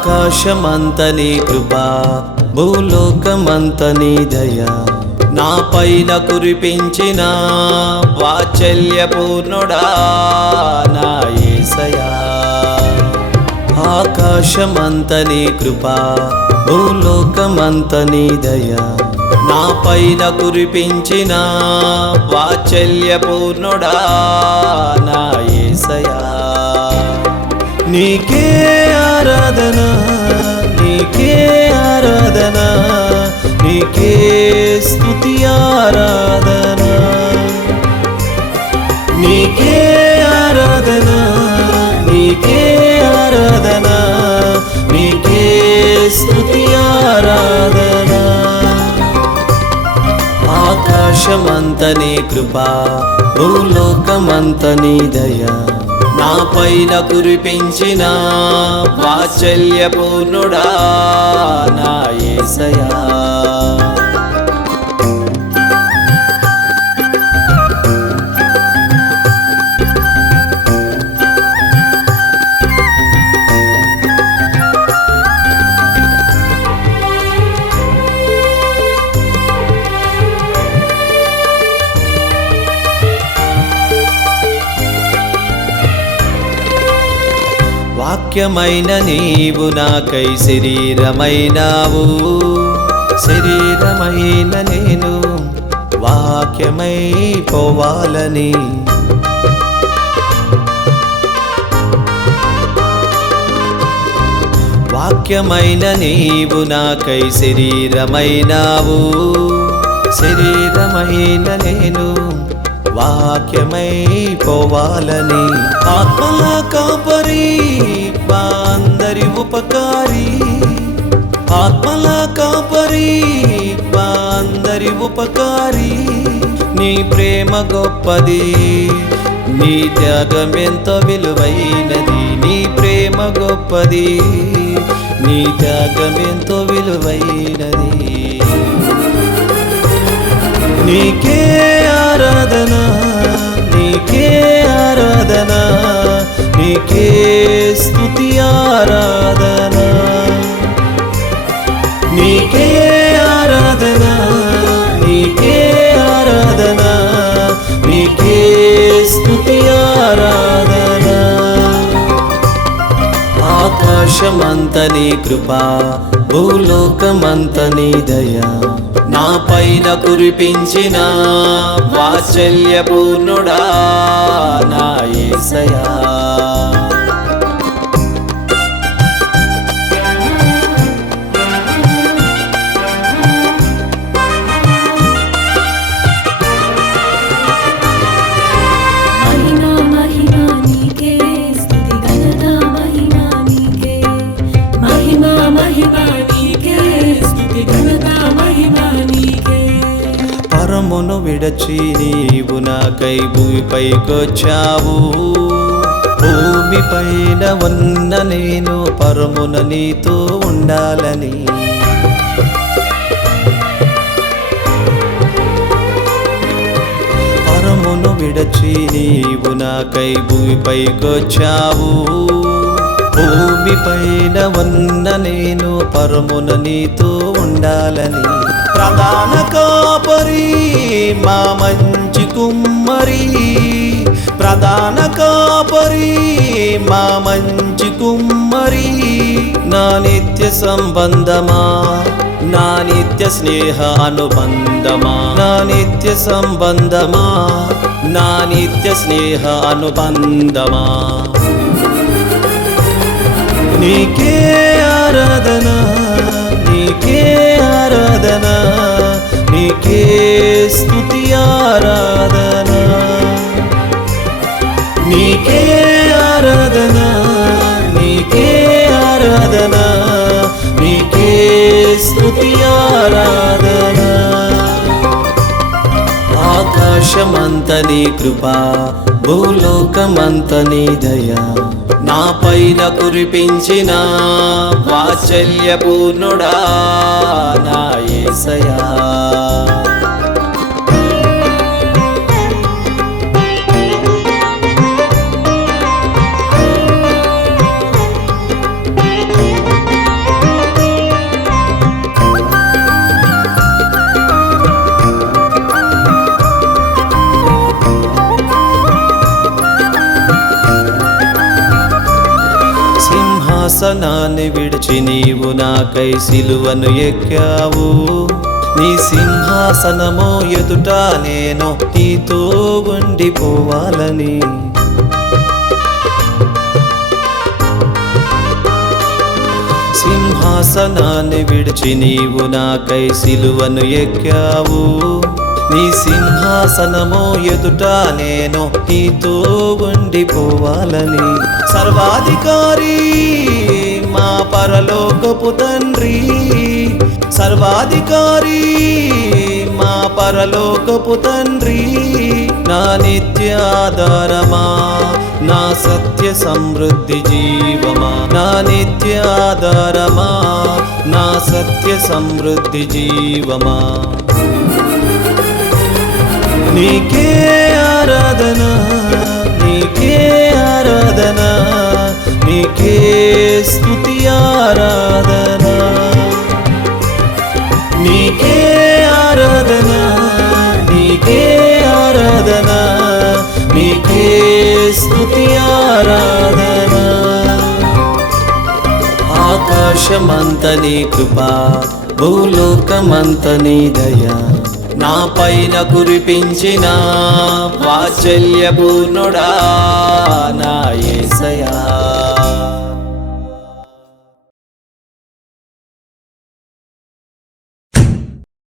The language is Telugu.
ఆకాశమంతని కృప భూలోకమంతని దయ. నా పైన కురిపించిన వాచల్యపూర్ణుడా నా యేసయా ఆకాశమంతని కృప భూలోకమంతని దయ. నా పైన కురిపించిన వాచల్యపూర్ణుడా నా యేసయా నీకే ఆరాధన నీకే ఆరాధన నీకే స్థుతి ఆరాధన. నీకే ఆరాధన నీకే ఆరాధన నీకే స్తుతి ఆరాధన. ఆకాశమంతని కృపా భూలోకమంతని దయా. నా పైన కురిపించిన వాత్సల్యపూర్ణుడా నా వాక్యమైన నీవు నాకై శరీరమైనావు. శరీరమైన నేను వాక్యమై పోవాలని. వాక్యమైన నీవు నాకై శరీరమైనావు. శరీరమైన నేను వాక్యమై పోవాలని ఆత్మల కాపరి అందరి ఉపకారి. ఆత్మల కాపరి అందరి ఉపకారి. నీ ప్రేమ గొప్పది నీ త్యాగం ఎంత విలువైనది. నీ ప్రేమ గొప్పది నీ త్యాగం ఎంతో విలువైనది. నీకే ఆకాశమంతని కృప భూలోకమంతని దయ. నా పైన కురిపించిన వాత్సల్యపూర్ణుడా నా ఏసయా విడచి నీవు నాకై భూమిపైకొచ్చావు భూమిపైన ఉన్న నేను పరమున నీతో ఉండాలని. పరమును విడచి నీవు నాకై భూమిపైకొచ్చావు భూమిపైన ఉన్న నేను పరమున నీతో ఉండాలని. ప్రధాన కాపరి మా మంచి కుమ్మరి ప్రధాన కాపరి. మా మంచి కుమ్మరి నా నిత్య సంబంధమా? నా నిత్య స్నేహ అనుబంధమా? నా నిత్య సంబంధమా? నా నిత్య స్నేహ అనుబంధమా? నీకే ఆకాశమంత నీ కృప భూలోకమంత నీ దయ. నా పైన కురిపించిన వాత్సల్యపూర్ణుడా నా ఏసయా. శాసనాన్ని విడిచి నీవు నాకై సిలువను ఎక్కావు. నీ సింహాసనమో ఎదుట నేను నీతో ఉండిపోవాలని. సింహాసనాన్ని విడిచి నీవు నాకై సిలువను ఎక్కావు. నీ సింహాసనమో ఎదుట నేను నీతో ఉండిపోవాలని. సర్వాధికారి మా పరలోకపు తండ్రి. సర్వాధికారి మా పరలోకపు తండ్రి. నా నిత్యాధారమా నా సత్య సమృద్ధి జీవమా. నా నిత్యాధారమా నా సత్య సమృద్ధి జీవమా. నీకే ఆరాధన నీకే ఆరాధన నీకే స్థుతి ఆరాధన. నీకే ఆరాధన నీకే ఆరాధన నీకే స్థుతి ఆరాధన. ఆకాశమంత నీ కృపా భూలోకమంత నీ దయా. నా పైన కురిపించిన వాత్సల్యపూర్ణుడా నా ఏసయా